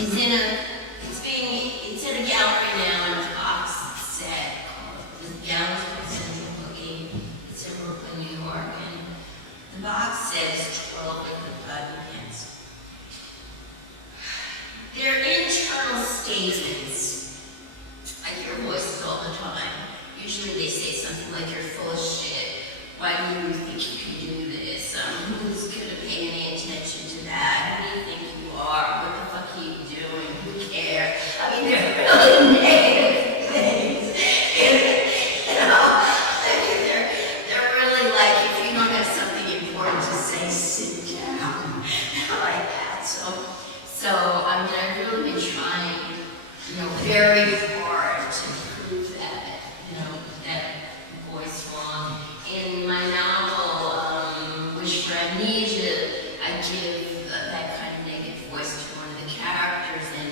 It's in a gallery now in a box set. The gallery's presenting a boogie. It's in Brooklyn, New York, and the box set is 12 of the button pins. They're internal statements. I hear voices all the time. Usually they say something like, "You're full of shit. Why do you think you can do this? Who's gonna pay any attention to that? Who do you think you are? What the fuck are you doing? Who cares?" I mean, they're really negative things. They're really like, if you don't have something important to say, sit down. Like that. So I mean, I've really been trying, very hard to prove that, that voice wrong. In my novel, Wish for Amnesia, I give that kind of negative voice to one of the characters, and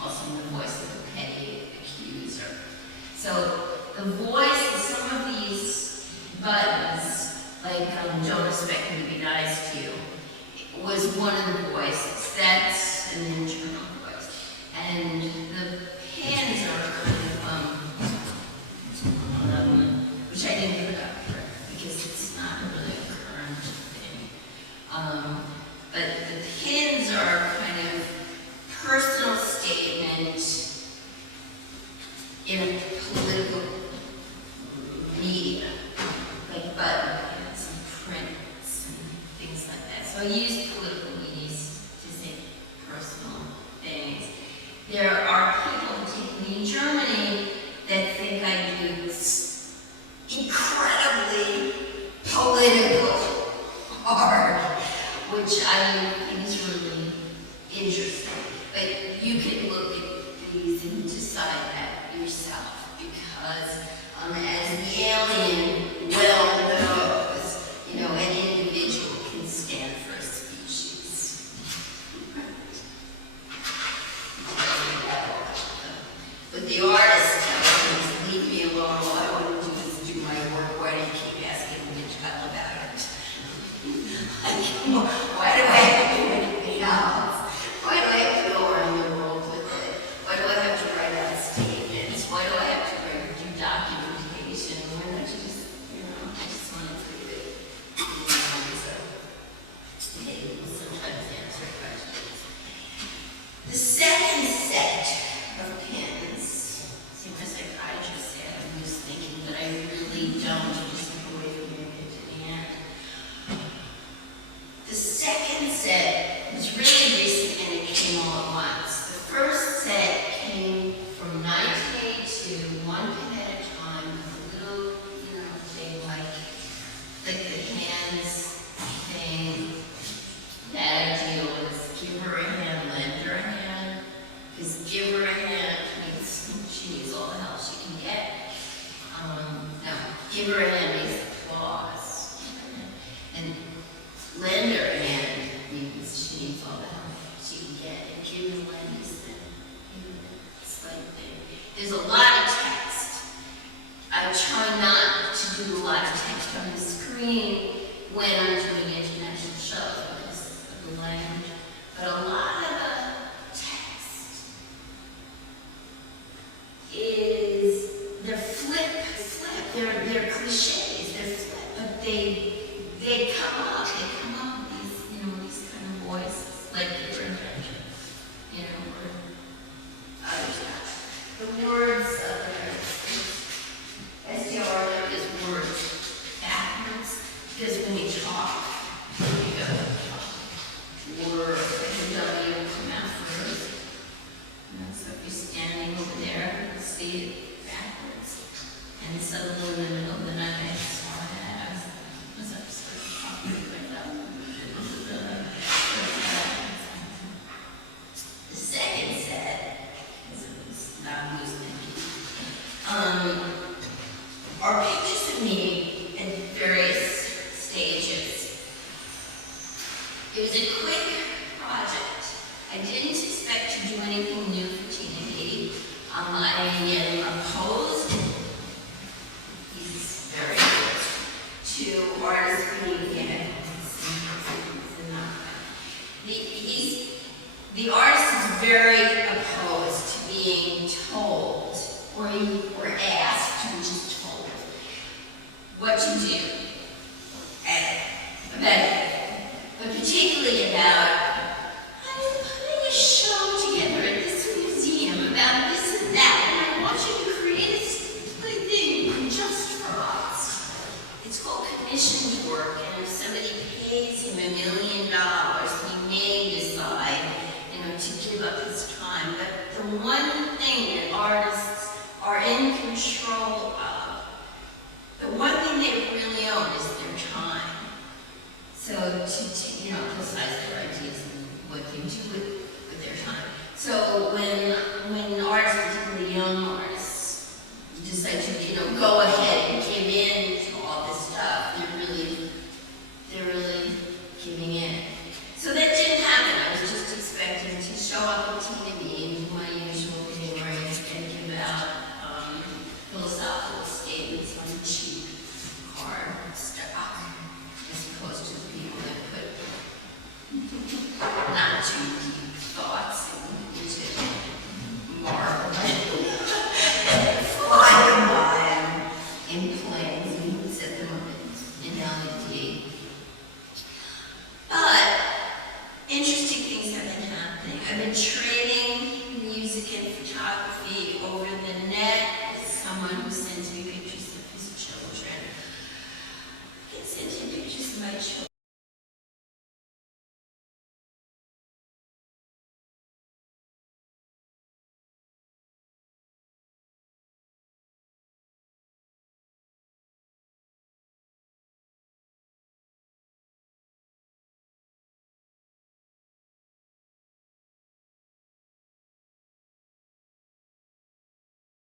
also the voice of a petty accuser. So the voice, some of these buttons, like "Don't expect me to be nice to you," was one of the voices. That's an internal voice. And the pins are kind of, which I didn't put up here because it's not really a current thing. But the pins are kind of personal statement in political media, like button pins and prints and things like that. So I use political media to say personal things. There are people, particularly in Germany, that think I use incredibly political art, which I think is really interesting. But you can look at these and decide that yourself, because as the alien well knows, an individual can stand for a species. But the artist tells me, "Leave me alone. All I want to do is do my work. Why do you keep asking me to tell about it?" Why do I have to do anything else? Why do I have to go around the world with it? Why do I have to write out statements? Why do I have to do documentation? Why not just, I just want to prove it. So they will sometimes answer questions. The second set of pins, see, my psychiatrist said I'm just thinking, but I really don't. Just look away from your head to the end. The second set was really recent, and it came all at once. The first set came from 1982, one pin at a time, with a little, thing like the hands thing. That idea was give her a hand, lend her a hand. Because give her a hand means she needs all the help she can get. No, give her a hand means applause. And lend her a hand means she needs all the help she can get. And give and lend is the slight thing. There's a lot of text. I try not to do a lot of text on the screen when I'm doing international shows because of the language. But a lot of the text they're flip. They're cliches, they're flip, but they come up with these kind of voices, like your invention, or other stuff. The words of SDR is words backwards, because when you talk, you go word, and W will come out first. So if you're standing over there, you'll see it backwards. And suddenly in the middle of the night, I saw that. Was up talking like that. The second set is not losing are pictures of me at various stages. It was a quick project. I didn't expect to do anything new for Tina. I am opposed. He's very good to artists being the artist is very very opposed to being told or asked, which is told, what to do but particularly about putting a show together at this museum about this and that, and I want you to create a thing just for us. It's called commissioned work, and if somebody pays him $1 million, he may decide, to give up his time. But the one thing that artists are in control of, the one thing they really own is their time. So to emphasize their ideas and what they do with their time. So when artists, particularly young artists, decide to go ahead and give in to all this stuff, they're really giving in. So that didn't happen. I was just expecting to show up at TV and do my usual thing where I give out philosophical statements on cheap card stock, as opposed to the people that put not too deep thoughts into marble, fly them by in planes and set them up in LED. But interesting things have been happening. I've been trading music and photography over the net with someone who sends me pictures of his children. I can send him pictures of my children.